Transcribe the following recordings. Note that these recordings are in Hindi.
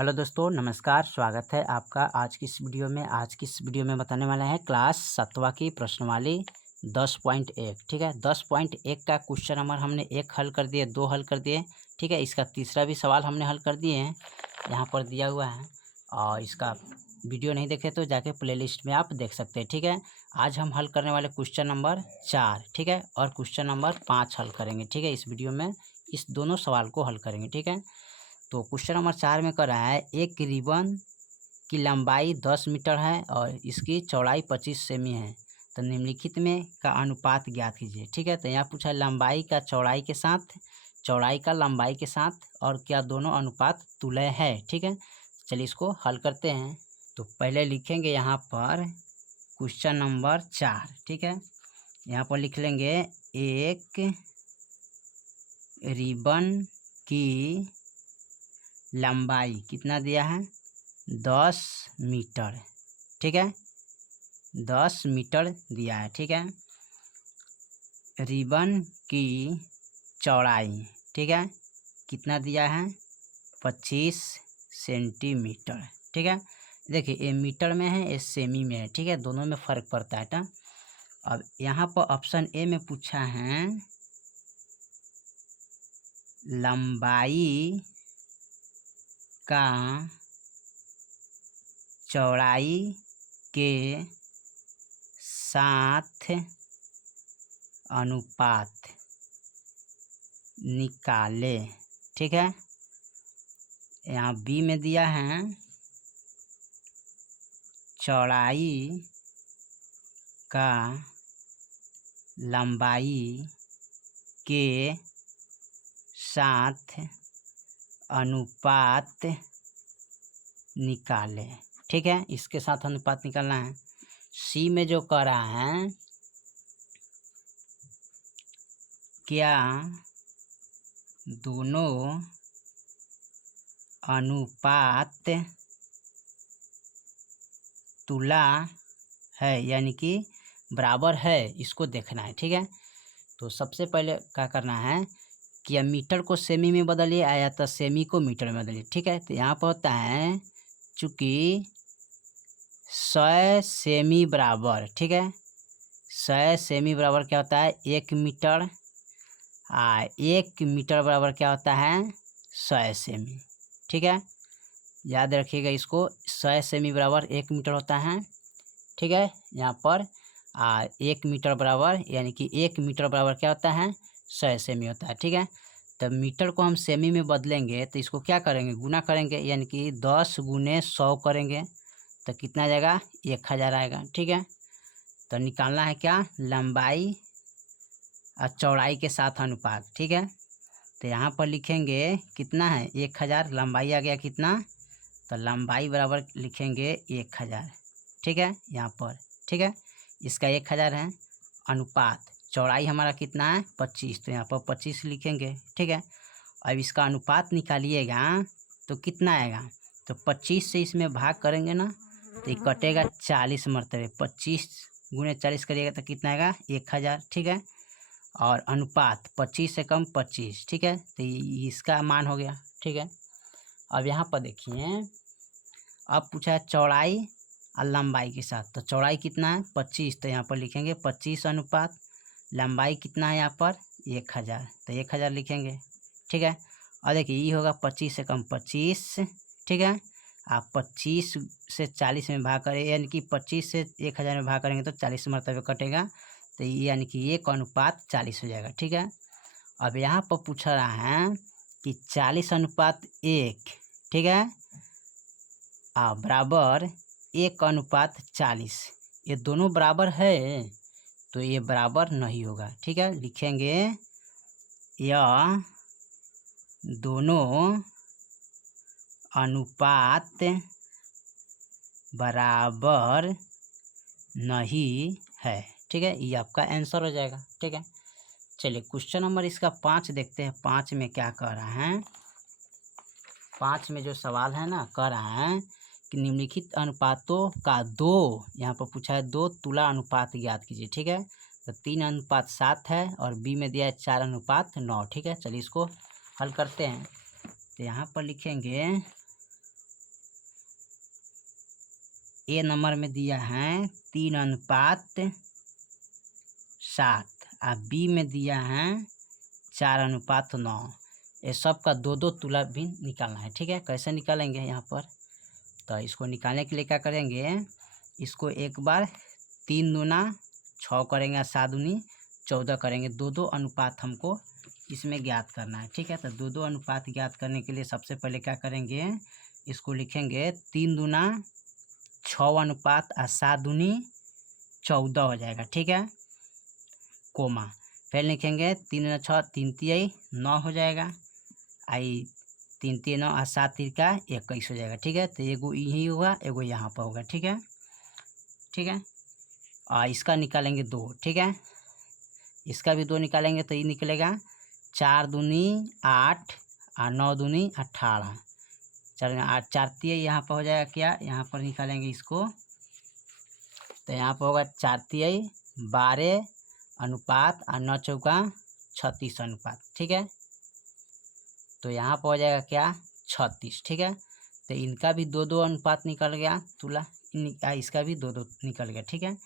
हेलो दोस्तों, नमस्कार। स्वागत है आपका आज की इस वीडियो में। आज की इस वीडियो में बताने वाले हैं क्लास 7वां की प्रश्नवाली 10.1। ठीक है, 10.1 का क्वेश्चन नंबर हमने 1 हल कर दिए, 2 हल कर दिए। ठीक है, इसका तीसरा भी सवाल हमने हल कर दिए हैं, यहाँ पर दिया हुआ है। और इसका वीडियो नहीं देखे तो जाके प्लेलिस्ट में आप देख सकते हैं। ठीक है, आज हम हल करने वाले क्वेश्चन नंबर 4, ठीक है, और क्वेश्चन नंबर 5 हल करेंगे। ठीक है, इस वीडियो में इस दोनों सवाल को हल करेंगे। ठीक है, तो क्वेश्चन नंबर 4 में कर रहा है, एक रिबन की लंबाई 10 मीटर है और इसकी चौड़ाई 25 सेमी है, तो निम्नलिखित में का अनुपात ज्ञात कीजिए। ठीक है, तो यहाँ पूछा है लंबाई का चौड़ाई के साथ, चौड़ाई का लंबाई के साथ, और क्या दोनों अनुपात तुल्य है। ठीक है, चलिए इसको हल करते हैं। तो पहले लिखेंगे यहाँ पर क्वेश्चन नंबर 4। ठीक है, यहाँ पर लिख लेंगे एक रिबन की लंबाई कितना दिया है, 10 मीटर। ठीक है, 10 मीटर दिया है। ठीक है, रिबन की चौड़ाई, ठीक है, कितना दिया है, 25 सेंटीमीटर। ठीक है, देखिए ये मीटर में है, ये सेमी में है। ठीक है, दोनों में फ़र्क पड़ता है ना। अब यहाँ पर ऑप्शन ए में पूछा है लंबाई का चौड़ाई के साथ अनुपात निकाले। ठीक है, यहाँ बी में दिया है चौड़ाई का लंबाई के साथ अनुपात निकाले। ठीक है, इसके साथ अनुपात निकालना है। सी में जो कह रहा है, क्या दोनों अनुपात तुला है, यानी कि बराबर है, इसको देखना है। ठीक है, तो सबसे पहले क्या करना है कि या मीटर को सेमी में बदलिए या तो सेमी को मीटर में बदलिए। ठीक है, तो यहाँ पर होता है चूँकि 100 सेमी बराबर, ठीक है, 100 सेमी बराबर क्या होता है, 1 मीटर। 1 मीटर बराबर क्या होता है, 100 सेमी। ठीक है, याद रखिएगा इसको, 100 सेमी बराबर 1 मीटर होता है। ठीक है, यहाँ पर 1 मीटर बराबर, यानी कि 1 मीटर बराबर क्या होता है, 100 सेमी होता है। ठीक है, तब मीटर को हम सेमी में बदलेंगे तो इसको क्या करेंगे, गुना करेंगे, यानी कि 10 गुने 100 करेंगे तो कितना आ जाएगा, 1000 आएगा। ठीक है, तो निकालना है क्या, लंबाई और चौड़ाई के साथ अनुपात। ठीक है, तो यहाँ पर लिखेंगे कितना है, 1000, लंबाई आ गया कितना, तो लंबाई बराबर लिखेंगे 1000। ठीक है, यहाँ पर, ठीक है, इसका 1000 है, अनुपात चौड़ाई हमारा कितना है, 25, तो यहाँ पर 25 लिखेंगे। ठीक है, अब इसका अनुपात निकालिएगा तो कितना आएगा, तो 25 से इसमें भाग करेंगे ना तो ये कटेगा 40 मरतबे, 25 गुने 40 करिएगा तो कितना आएगा, 1000। ठीक है, और अनुपात 25 से कम 25। ठीक है, तो इसका मान हो गया। ठीक है, अब यहाँ पर देखिए, अब पूछा है चौड़ाई और लंबाई के साथ, तो चौड़ाई कितना है, 25, तो यहाँ पर लिखेंगे 25 अनुपात लंबाई कितना है, यहाँ पर 1000, तो 1000 लिखेंगे। ठीक है, और देखिए ये होगा 25 से कम 25। ठीक है, आप 25 से 40 में भाग करें, यानी कि 25 से 1000 में भाग करेंगे तो 40 मरतबे कटेगा, तो ये यानी कि 1 अनुपात 40 हो जाएगा। ठीक है, अब यहाँ पर पूछ रहा है कि 40 अनुपात 1, ठीक है, बराबर 1 अनुपात 40, ये दोनों बराबर है तो ये बराबर नहीं होगा। ठीक है, लिखेंगे यह दोनों अनुपात बराबर नहीं है। ठीक है, ये आपका आंसर हो जाएगा। ठीक है, चलिए क्वेश्चन नंबर इसका 5 देखते हैं। 5 में क्या कह रहा है, 5 में जो सवाल है ना, कह रहा है कि निम्नलिखित अनुपातों का 2, यहाँ पर पूछा है 2 तुला अनुपात ज्ञात कीजिए। ठीक है, तो 3 अनुपात 7 है और बी में दिया है 4 अनुपात 9। ठीक है, चलिए इसको हल करते हैं। तो यहाँ पर लिखेंगे ए नंबर में दिया है 3:7 और बी में दिया है 4:9। ये सब का 2-2 तुला भी निकालना है। ठीक है, कैसे निकालेंगे यहाँ पर, तो इसको निकालने के लिए क्या करेंगे, इसको एक बार 3 दूना 6 करेंगे, 7 दूनी 14 करेंगे। 2-2 अनुपात हमको इसमें ज्ञात करना है। ठीक है, तो 2-2 अनुपात ज्ञात करने के लिए सबसे पहले क्या करेंगे, इसको लिखेंगे 3 दूना 6 अनुपात और 7 दूनी 14 हो जाएगा। ठीक है, कोमा फिर लिखेंगे 3 दूना 6, 3 तिहाई 9 हो जाएगा, आई 3 तिहाई 9 और 7 तिरका 21 हो जाएगा। ठीक है, तो एगो यही होगा, एगो यहाँ पर होगा। ठीक है, ठीक है, और इसका निकालेंगे 2। ठीक है, इसका भी 2 निकालेंगे तो ये निकलेगा 4 दूनी 8 और 9 दूनी 18। 4 8 4 तिहाई यहाँ पर हो जाएगा क्या, यहाँ पर निकालेंगे इसको, तो यहाँ पर होगा 4 तिहाई 12 अनुपात और 9 चौका 36 अनुपात। ठीक है, तो यहाँ पर हो जाएगा क्या 36। ठीक है, तो इनका भी 2-2 अनुपात निकल गया तुला, इसका भी 2-2 निकल गया। ठीक है,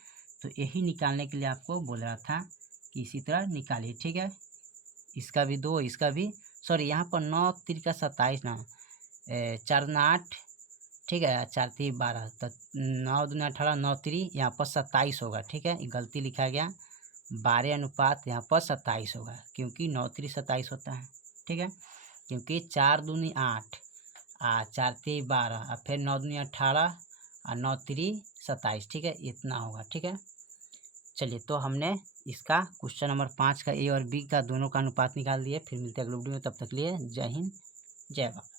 तो यही निकालने के लिए आपको बोल रहा था कि इसी तरह निकालिए। ठीक है, इसका भी 2, इसका भी, सॉरी यहाँ पर 9 तिरका 27 ना, 4 दूना 8। ठीक है, 4 तिहाई 12, तो 9 दूना 18, 9 तिरी यहाँ पर 27 होगा। ठीक है, गलती लिखा गया, 12 अनुपात यहाँ पर 27 होगा, क्योंकि 9 तिरी 27 होता है। ठीक है, क्योंकि 4 दूनी 8 और 4 तिहाई 12 और फिर 9 दूनी 18 और 9 तिरी 27। ठीक है, इतना होगा। ठीक है, चलिए, तो हमने इसका क्वेश्चन नंबर 5 का ए और बी का दोनों का अनुपात निकाल दिए। फिर मिलते हैं अगले वीडियो में, तब तक लिए जय हिंद जय भारत।